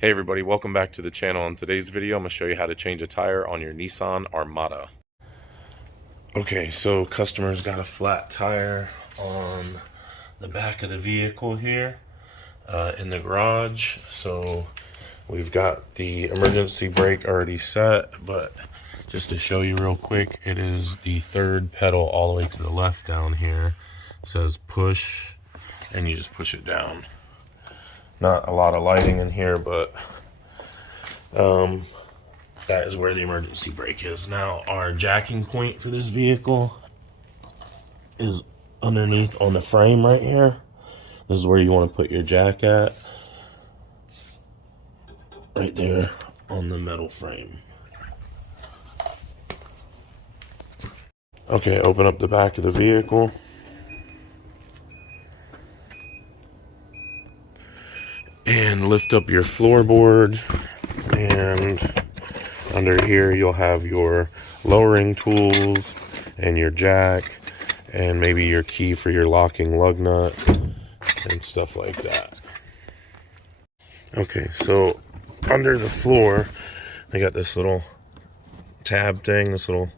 Hey everybody, welcome back to the channel. In today's video, I'm going to show you how to change a tire on your Nissan Armada. Okay, so customers got a flat tire on the back of the vehicle here in the garage. So we've got the emergency brake already set, but just to show you real quick, it is the third pedal all the way to the left down here. It says push, and you just push it down. Not a lot of lighting in here, but that is where the emergency brake is. Now, our jacking point for this vehicle is underneath on the frame right here. This is where you want to put your jack at. Right there on the metal frame. Okay, open up the back of the vehicle. And lift up your floorboard, and under here you'll have your lowering tools and your jack and maybe your key for your locking lug nut and stuff like that. Okay, so under the floor they got this little tab thing, this little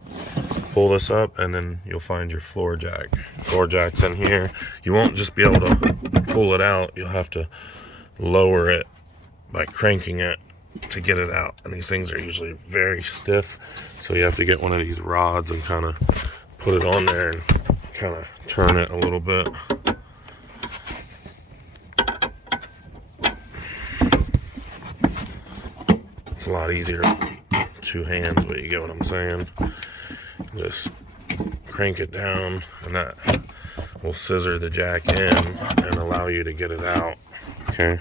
pull this up, and then you'll find your floor jack. Floor jack's in here. You won't just be able to pull it out, you'll have to lower it by cranking it to get it out, and these things are usually very stiff, so you have to get one of these rods and kind of put it on there and kind of turn it a little bit. It's a lot easier with two hands, but you get what I'm saying. Just crank it down, and that will scissor the jack in and allow you to get it out. Okay,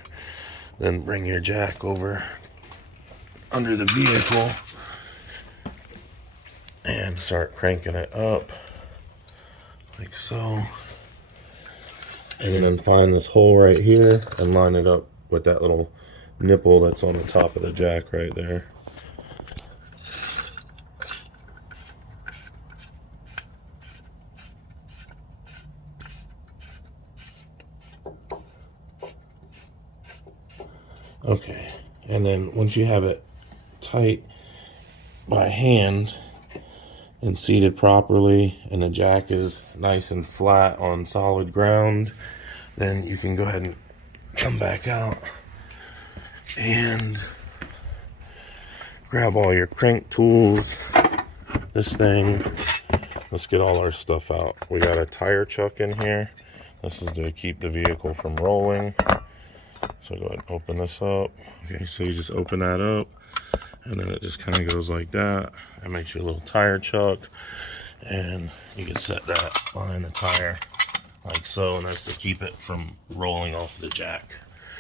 then bring your jack over under the vehicle and start cranking it up like so, and then find this hole right here and line it up with that little nipple that's on the top of the jack right there. Okay, and then once you have it tight by hand and seated properly, and the jack is nice and flat on solid ground, then you can go ahead and come back out and grab all your crank tools, this thing. Let's get all our stuff out. We got a tire chuck in here. This is to keep the vehicle from rolling. So go ahead and open this up. Okay, so you just open that up, and then it just kind of goes like that. That makes you a little tire chuck, and you can set that behind the tire like so, and that's to keep it from rolling off the jack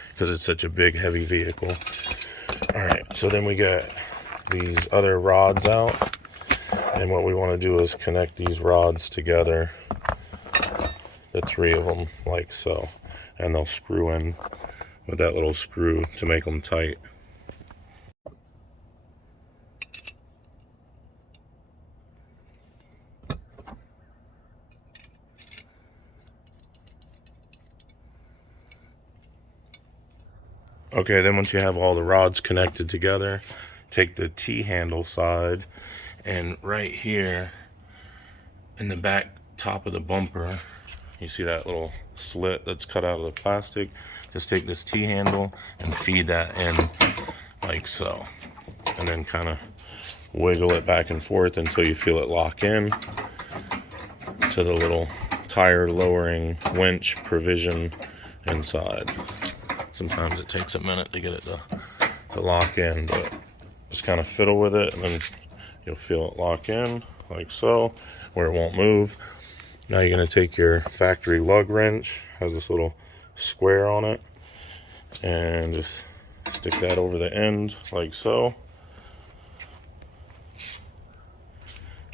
because it's such a big, heavy vehicle. All right, so then we get these other rods out, and what we want to do is connect these rods together, the three of them, like so, and they'll screw in with that little screw to make them tight. Okay, then once you have all the rods connected together, take the T-handle side, and right here in the back top of the bumper, you see that little slit that's cut out of the plastic? Just take this T-handle and feed that in like so, and then kind of wiggle it back and forth until you feel it lock in to the little tire lowering winch provision inside. Sometimes it takes a minute to get it to lock in, but just kind of fiddle with it, and then you'll feel it lock in like so, where it won't move. Now you're going to take your factory lug wrench, has this little square on it, and just stick that over the end like so.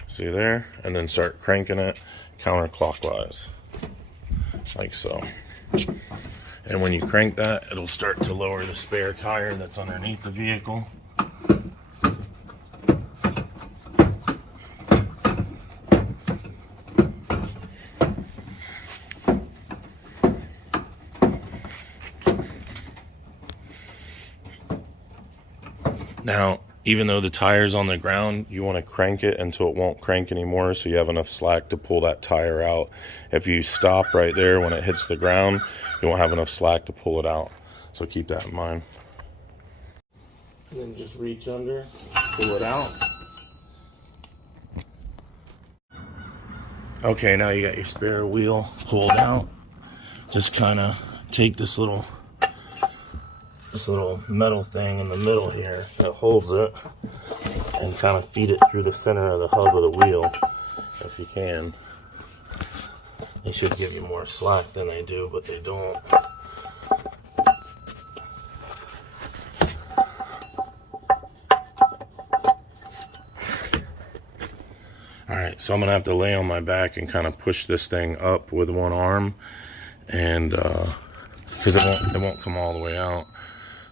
See there? And then start cranking it counterclockwise like so. And when you crank that, it'll start to lower the spare tire that's underneath the vehicle. Now, even though the tire's on the ground, you want to crank it until it won't crank anymore so you have enough slack to pull that tire out. If you stop right there when it hits the ground, you won't have enough slack to pull it out. So keep that in mind. And then just reach under, pull it out. Okay, now you got your spare wheel pulled out. Just kind of take this little metal thing in the middle here that holds it and kind of feed it through the center of the hub of the wheel if you can. They should give you more slack than they do, but they don't. Alright, so I'm going to have to lay on my back and kind of push this thing up with one arm, and because it won't come all the way out.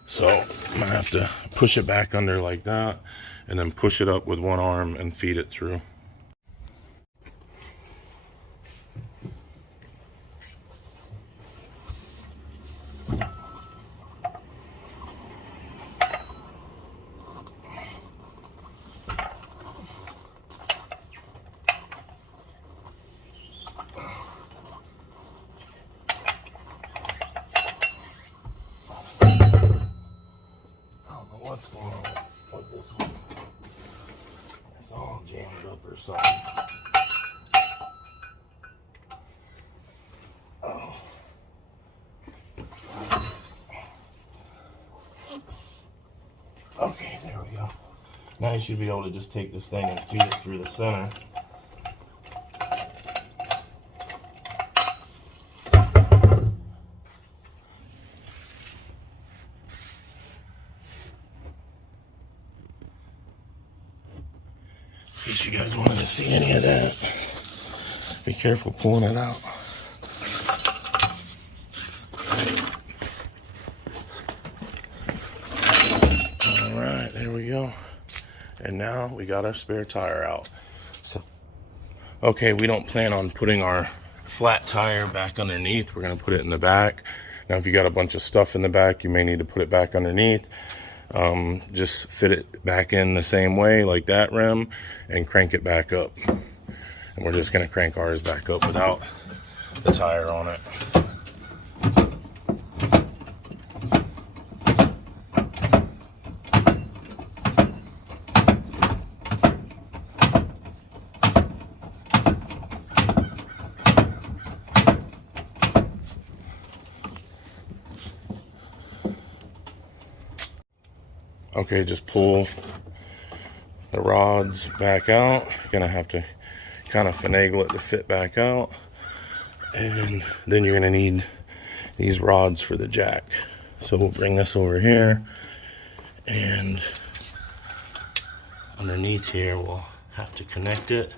So I'm going to have to push it back under like that, and then push it up with one arm and feed it through. What's going on with this one? It's all jammed up or something. Oh. Okay, there we go. Now you should be able to just take this thing and feed it through the center. In case you guys wanted to see any of that, be careful pulling it out. All right, there we go. And now we got our spare tire out. So, okay, we don't plan on putting our flat tire back underneath. We're gonna put it in the back. Now, if you got a bunch of stuff in the back, you may need to put it back underneath. Just fit it back in the same way, like that rim, and crank it back up. And we're just going to crank ours back up without the tire on it. Okay, just pull the rods back out. You're gonna have to kind of finagle it to fit back out. And then you're gonna need these rods for the jack. So we'll bring this over here, and underneath here we'll have to connect it.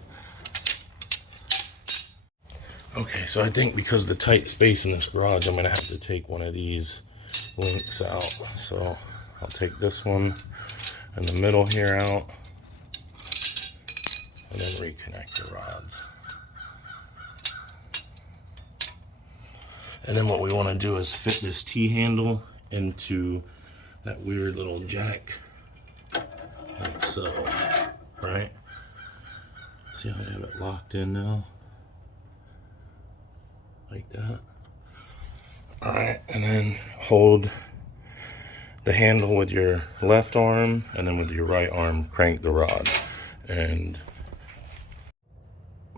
Okay, so I think because of the tight space in this garage, I'm gonna have to take one of these links out. So I'll take this one in the middle here out, and then reconnect the rods. And then what we want to do is fit this T-handle into that weird little jack, like so, right? See how I have it locked in now? Like that. Alright, and then hold the handle with your left arm, and then with your right arm crank the rod. And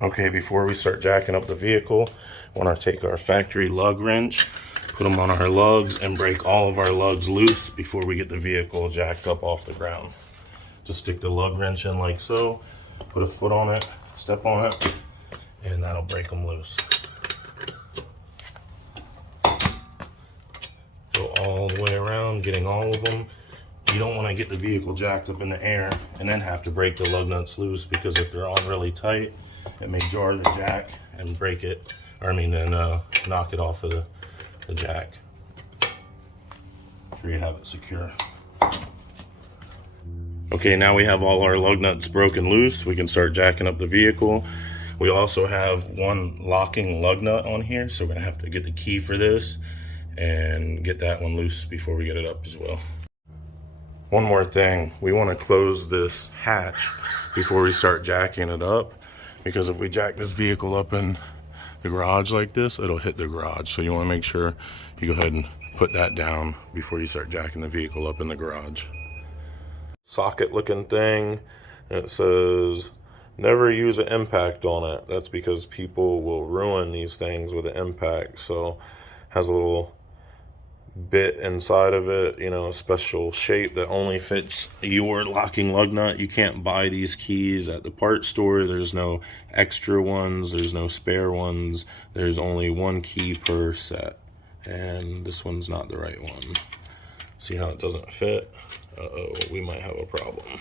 okay, before we start jacking up the vehicle, I want to take our factory lug wrench, put them on our lugs, and break all of our lugs loose before we get the vehicle jacked up off the ground. Just stick the lug wrench in like so, put a foot on it, step on it, and that'll break them loose. Go all the way around, getting all of them. You don't want to get the vehicle jacked up in the air and then have to break the lug nuts loose, because if they're all really tight, it may jar the jack and break it, or knock it off of the jack. Make sure you have it secure. Okay, now we have all our lug nuts broken loose. We can start jacking up the vehicle. We also have one locking lug nut on here, so we're gonna have to get the key for this and get that one loose before we get it up as well. One more thing, we want to close this hatch before we start jacking it up, because if we jack this vehicle up in the garage like this, it'll hit the garage. So you want to make sure you go ahead and put that down before you start jacking the vehicle up in the garage. Socket looking thing, and it says never use an impact on it. That's because people will ruin these things with an impact. So has a little bit inside of it, you know, a special shape that only fits your locking lug nut. You can't buy these keys at the parts store. There's no extra ones, there's no spare ones. There's only one key per set, and this one's not the right one. See how it doesn't fit? Uh-oh, we might have a problem.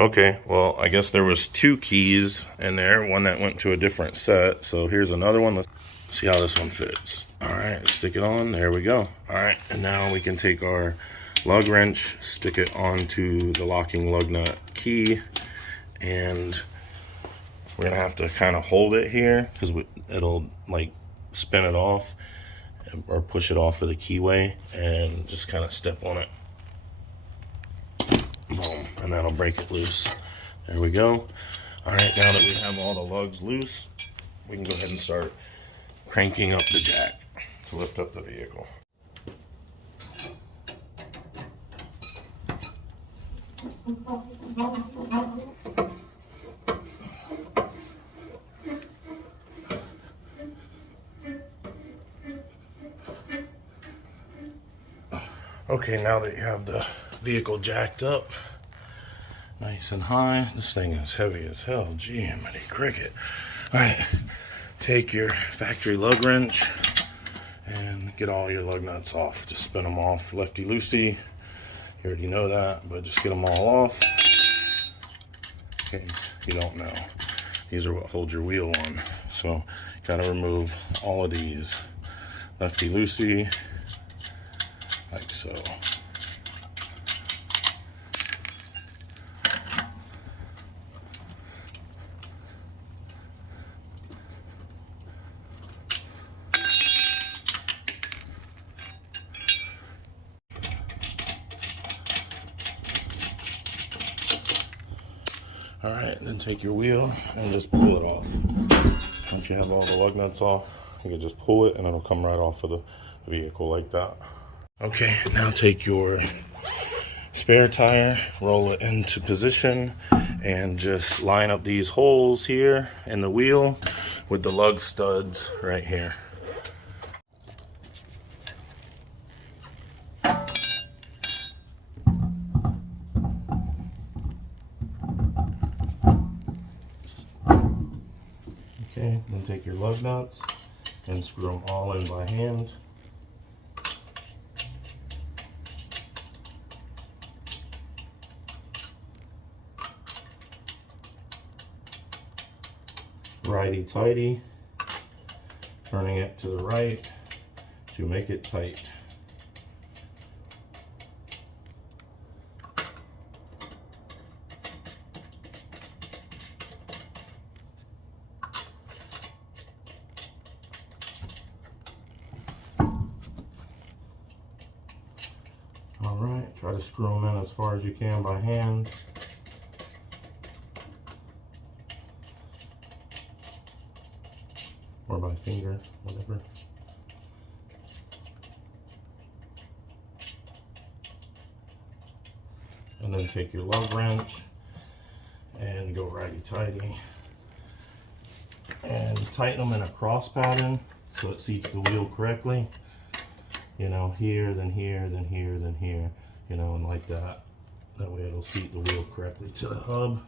Okay, well, I guess there was 2 keys in there, one that went to a different set. So here's another one. Let's see how this one fits. All right, stick it on. There we go. All right, and now we can take our lug wrench, stick it onto the locking lug nut key, and we're gonna have to kind of hold it here because it'll like spin it off or push it off of the keyway, and just kind of step on it. Boom, and that'll break it loose. There we go. All right, now that we have all the lugs loose, we can go ahead and start cranking up the jack to lift up the vehicle. Okay, now that you have the vehicle jacked up nice and high, this thing is heavy as hell. Gee-mity cricket. All right, take your factory lug wrench and get all your lug nuts off. Just spin them off lefty-loosey. You already know that, but just get them all off in case you don't know. These are what hold your wheel on. So you gotta remove all of these lefty-loosey, like so. All right, then take your wheel and just pull it off. Once you have all the lug nuts off, you can just pull it and it'll come right off of the vehicle like that. Okay, now take your spare tire, roll it into position, and just line up these holes here in the wheel with the lug studs right here. Okay, then take your lug nuts and screw them all in by hand. Righty-tighty, turning it to the right to make it tight. All right, try to screw them in as far as you can by hand. Or by finger, whatever. And then take your lug wrench and go righty-tighty. And tighten them in a cross pattern so it seats the wheel correctly. You know, here, then here, then here, then here. You know, and like that. That way it'll seat the wheel correctly to the hub.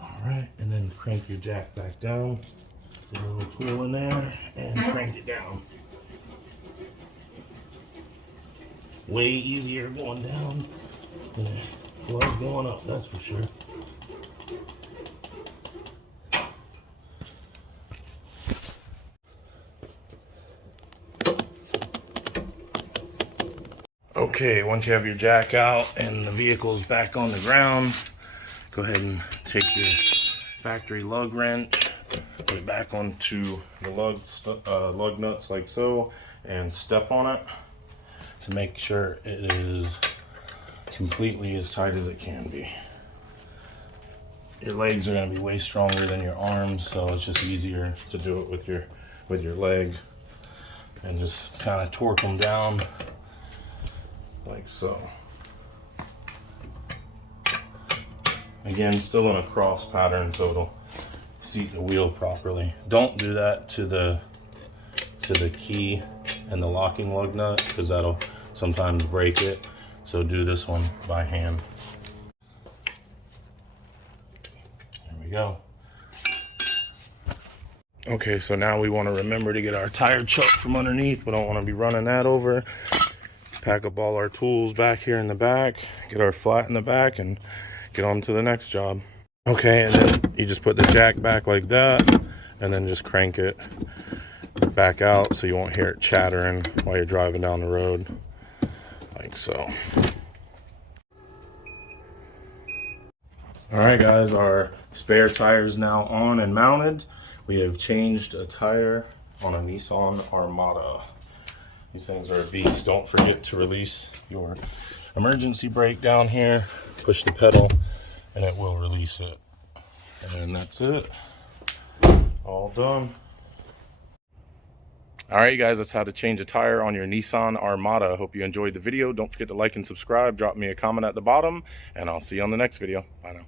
Alright, and then crank your jack back down. Put a little tool in there and crank it down. Way easier going down than it was going up, that's for sure. Okay, once you have your jack out and the vehicle's back on the ground, go ahead and take your factory lug wrench, put it back onto the lug nuts like so, and step on it to make sure it is completely as tight as it can be. Your legs are going to be way stronger than your arms, so it's just easier to do it with your leg, and just kind of torque them down like so. Again, still in a cross pattern, so it'll seat the wheel properly. Don't do that to the key and the locking lug nut, because that'll sometimes break it. So do this one by hand. There we go. Okay, so now we want to remember to get our tire chuck from underneath. We don't want to be running that over. Pack up all our tools back here in the back, get our flat in the back, and get on to the next job. Okay, and then you just put the jack back like that, and then just crank it back out so you won't hear it chattering while you're driving down the road, like so. All right, guys, our spare tire is now on and mounted. We have changed a tire on a Nissan Armada. These things are a beast. Don't forget to release your emergency brake down here. Push the pedal and it will release it. And that's it. All done. All right, guys, that's how to change a tire on your Nissan Armada. I hope you enjoyed the video. Don't forget to like and subscribe. Drop me a comment at the bottom, and I'll see you on the next video. Bye now.